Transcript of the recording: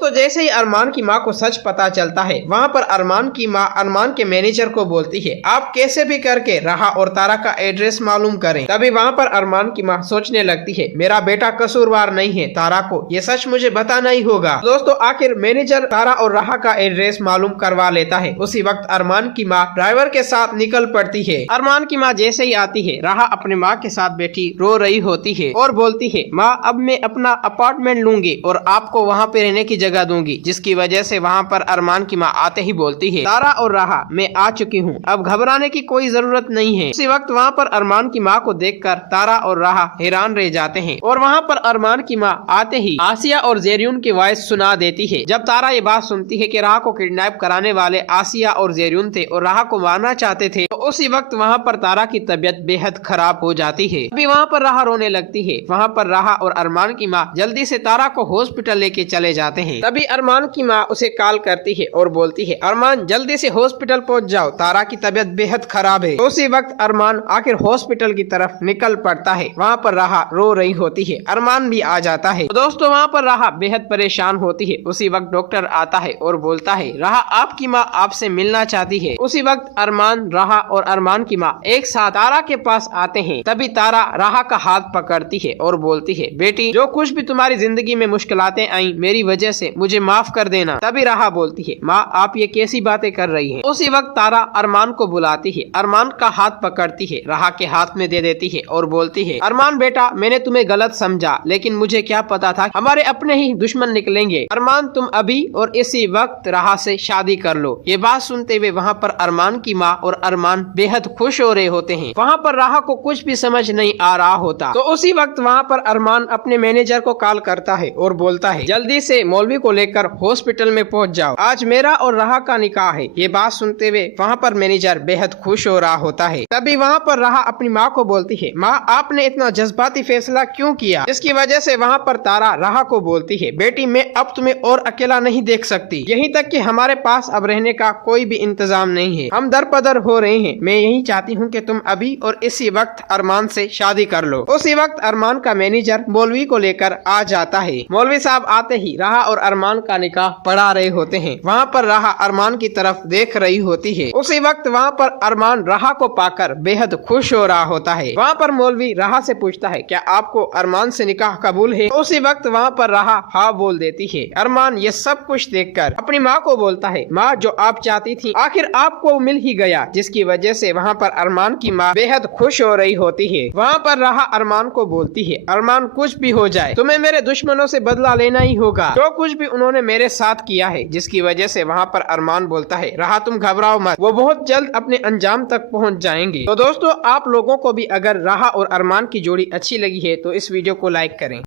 तो जैसे ही अरमान की माँ को सच पता चलता है, वहाँ पर अरमान की माँ अरमान के मैनेजर को बोलती है, आप कैसे भी करके राहा और तारा का एड्रेस मालूम करें। तभी वहाँ पर अरमान की माँ सोचने लगती है, मेरा बेटा कसूरवार नहीं है, तारा को ये सच मुझे बताना ही होगा। दोस्तों आखिर मैनेजर तारा और राहा का एड्रेस मालूम करवा लेता है। उसी वक्त अरमान की माँ ड्राइवर के साथ निकल पड़ती है। अरमान की माँ जैसे ही आती है, राहा अपने माँ के साथ बैठी रो रही होती है और बोलती है, माँ अब मैं अपना अपार्टमेंट लूंगी और आपको वहाँ पे रहने की जगह दूंगी। जिसकी वजह से वहाँ पर अरमान की माँ आते ही बोलती है, तारा और राहा मैं आ चुकी हूँ, अब घबराने की कोई जरूरत नहीं है। उसी वक्त वहाँ पर अरमान की माँ को देखकर तारा और राहा हैरान रह जाते हैं और वहाँ पर अरमान की माँ आते ही आसिया और जेरियुन की वॉइस सुना देती है। जब तारा ये बात सुनती है कि राहा को किडनैप कराने वाले आसिया और जेरियुन थे और राहा को मारना चाहते थे, तो उसी वक्त वहाँ पर तारा की तबीयत बेहद खराब हो जाती है। अभी वहाँ पर राहा रोने लगती है। वहाँ पर राहा और अरमान की माँ जल्दी से तारा को हॉस्पिटल लेके चले जाते हैं। तभी अरमान की माँ उसे कॉल करती है और बोलती है, अरमान जल्दी से हॉस्पिटल पहुँच जाओ, तारा की तबीयत बेहद खराब है। उसी वक्त अरमान आखिर हॉस्पिटल की तरफ निकल पड़ता है। वहाँ पर राहा रो रही होती है। अरमान भी आ जाता है। दोस्तों वहाँ पर राहा बेहद परेशान होती है। उसी वक्त डॉक्टर आता है और बोलता है, राहा आपकी माँ आपसे मिलना चाहती है। उसी वक्त अरमान, राहा और अरमान की माँ एक साथ तारा के पास आते हैं। तभी तारा राहा का हाथ पकड़ती है और बोलती है, बेटी जो कुछ भी तुम्हारी जिंदगी में मुश्किलातें आई मेरी वजह से, मुझे माफ कर देना। तभी राहा बोलती है, माँ आप ये कैसी बातें कर रही हैं। उसी वक्त तारा अरमान को बुलाती है, अरमान का हाथ पकड़ती है, राहा के हाथ में दे देती है और बोलती है, अरमान बेटा मैंने तुम्हें गलत समझा, लेकिन मुझे क्या पता था हमारे अपने ही दुश्मन निकलेंगे। अरमान तुम अभी और इसी वक्त राहा से शादी कर लो। ये बात सुनते हुए वहाँ पर अरमान की माँ और अरमान बेहद खुश हो रहे होते हैं। वहाँ पर राहा को कुछ भी समझ नहीं आ रहा होता। तो उसी वक्त वहाँ पर अरमान अपने मैनेजर को कॉल करता है और बोलता है, जल्दी से मौलवी को लेकर हॉस्पिटल में पहुँच जाओ, आज मेरा और राहा का निकाह है। ये बात सुनते हुए वहाँ पर मैनेजर बेहद खुश हो रहा होता है। तभी वहाँ पर राहा अपनी माँ को बोलती है, माँ आपने इतना जज्बाती फैसला क्यों किया। इसकी वजह से वहाँ पर तारा राहा को बोलती है, बेटी मैं अब तुम्हें और अकेला नहीं देख सकती, यहीं तक कि हमारे पास अब रहने का कोई भी इंतजाम नहीं है, हम दरपदर हो रहे हैं। मैं यही चाहती हूँ कि तुम अभी और इसी वक्त अरमान से शादी कर लो। उसी वक्त अरमान का मैनेजर मौलवी को लेकर आ जाता है। मौलवी साहब आते ही राहा और अरमान का निकाह पढ़ा रहे होते हैं। वहाँ पर राहा अरमान की तरफ देख रही होती है। उसी वक्त वहाँ पर अरमान राहा को पाकर बेहद खुश हो रहा होता है। वहाँ पर मौलवी राहा से पूछता है, क्या आपको अरमान से निकाह कबूल है। उसी वक्त वहाँ पर राहा हाँ बोल देती है। अरमान ये सब कुछ देखकर अपनी माँ को बोलता है, माँ जो आप चाहती थी आखिर आपको मिल ही गया। जिसकी वजह से वहाँ पर अरमान की माँ बेहद खुश हो रही होती है। वहाँ पर राहा अरमान को बोलती है, अरमान कुछ भी हो जाए तुम्हें मेरे दुश्मनों से बदला लेना ही होगा, जो कुछ भी उन्होंने मेरे साथ किया है। जिसकी वजह से वहाँ पर अरमान बोलता है, राहा तुम घबराओ मत, वो बहुत जल्द अपने अंजाम तक पहुँच जाएंगे। तो दोस्तों आप लोगों को भी अगर राहा और अरमान की जोड़ी अच्छी लगी है तो इस वीडियो को लाइक करें।